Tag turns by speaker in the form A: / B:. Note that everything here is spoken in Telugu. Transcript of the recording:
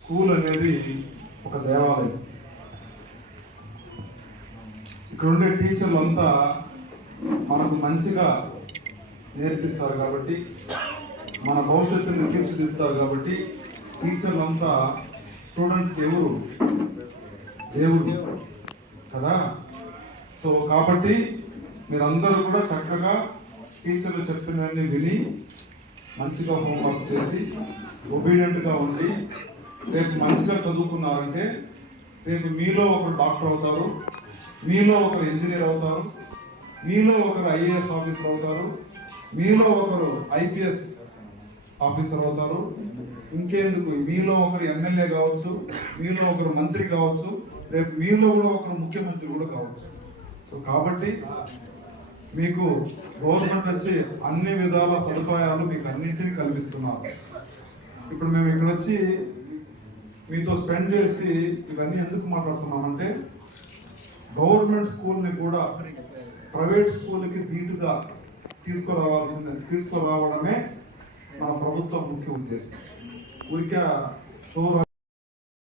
A: స్కూల్ అనేది ఒక దేవాలయం. ఇక్కడ ఉండే టీచర్లు అంతా మనకు మంచిగా నేర్పిస్తారు కాబట్టి మన భవిష్యత్తుని తీర్చిదిద్దుతారు కాబట్టి టీచర్లు అంతా స్టూడెంట్స్ ఎవరు? దేవుడు కదా? సో కాబట్టి మీరందరూ కూడా చక్కగా టీచర్లు చెప్పినవన్నీ విని మంచిగా హోంవర్క్ చేసి ఒబీడియంట్గా ఉండి రేపు మంచిగా చదువుకున్నారంటే రేపు మీలో ఒకరు డాక్టర్ అవుతారు మీలో ఒకరు ఇంజనీర్ అవుతారు మీలో ఒకరు ఐఏఎస్ ఆఫీసర్ అవుతారు మీలో ఒకరు ఐపీఎస్ ఆఫీసర్ అవుతారు. ఇంకేందుకు? మీలో ఒకరు ఎమ్మెల్యే కావచ్చు మీలో ఒకరు మంత్రి కావచ్చు రేపు మీలో కూడా ఒకరు ముఖ్యమంత్రి కూడా కావచ్చు. సో కాబట్టి మీకు గవర్నమెంట్ వచ్చి అన్ని విధాల సదుపాయాలు మీకు అన్నింటినీ కల్పిస్తున్నారు. ఇప్పుడు మేము ఇక్కడ వచ్చి మీతో స్పెండ్ చేసి ఇవన్నీ ఎందుకు మాట్లాడుతున్నామంటే గవర్నమెంట్ స్కూల్ని కూడా ప్రైవేట్ స్కూల్కి ధీటుగా తీసుకురావాల్సిన తీసుకురావడమే మన ప్రభుత్వం ముఖ్య ఉద్దేశం. ఊరికే